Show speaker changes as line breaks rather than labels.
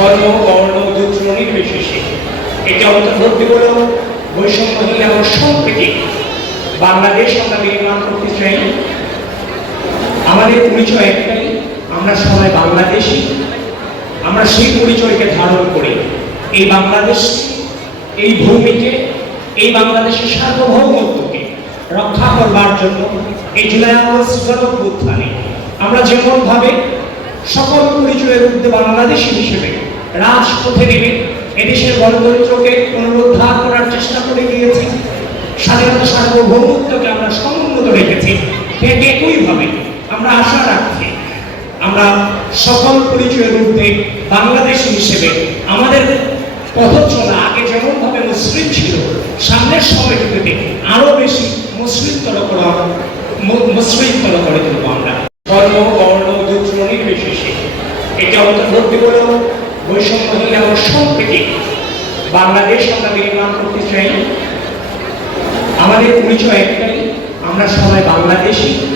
ধর্ম, বর্ণ গোত্র নির্বিশেষে এটা অন্তর্ভুক্তি হল বৈষম্যহীন এবং সম্প্রীতি। বাংলাদেশ, আমরা নির্মাণ করতে চাই। আমাদের পরিচয় একটাই, আমরা সবাই বাংলাদেশি। আমরা সেই পরিচয়কে ধারণ করি। এই বাংলাদেশ, এই ভূমিকে, এই বাংলাদেশের সার্বভৌমত্বকে রক্ষা করবার জন্য এই জুলাই আগস্ট গণঅভ্যুত্থানে আমরা যেমন ভাবে সকল পরিচয়ের ঊর্ধ্বে বাংলাদেশি হিসেবে রাজপথে নেমে এদেশের গণতন্ত্রকে পুনরুদ্ধার করার চেষ্টা করে গিয়েছি। স্বাধীনতা সার্বভৌমত্বকে আমরা সমুন্নত রেখেছি। ঠিক একইভাবে আমরা আশা রাখছি, আমরা সকল পরিচয়ের ঊর্ধ্বে বাংলাদেশি হিসেবে আমাদের পথচলা আগে যেমন ভাবে মুসলিম ছিল, সামনের সময়টিতে আরও বেশি মুসলিমতর করা, মু- মুসলিমতর করে তুলব আমরা। ধর্ম, বর্ণ, গোত্র নির্বিশেষে এটা অন্তর্ভুক্তি হল সম্প্রীতি বাংলাদেশ আমরা নির্মাণ করতে চাই। আমাদের পরিচয় একটাই আমরা সবাই বাংলাদেশি।